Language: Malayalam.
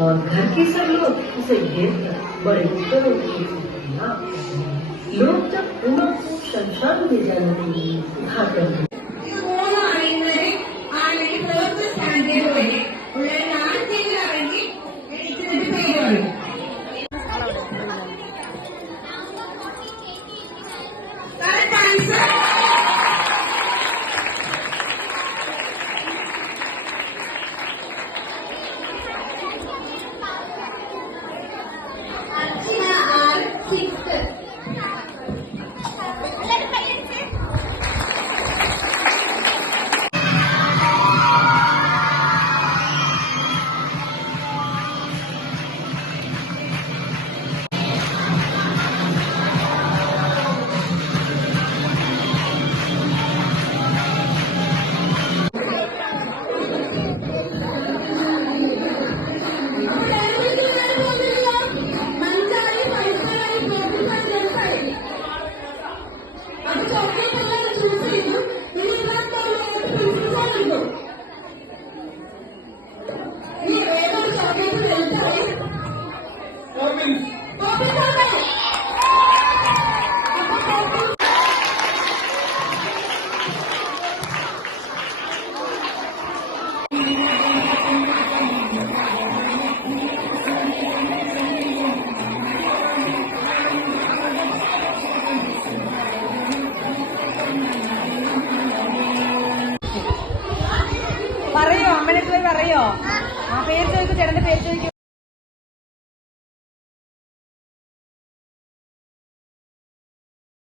और घर के सब लोग उसे घेरकर बड़े उत्तरों के लोग जब उमा को शमशान में जाने के लिए उठाकर പറയോ അമ്മയുടെ പറയോ ആ പേര് ചോദിക്കും ചേട്ടന്റെ പേര് ചോദിക്കും.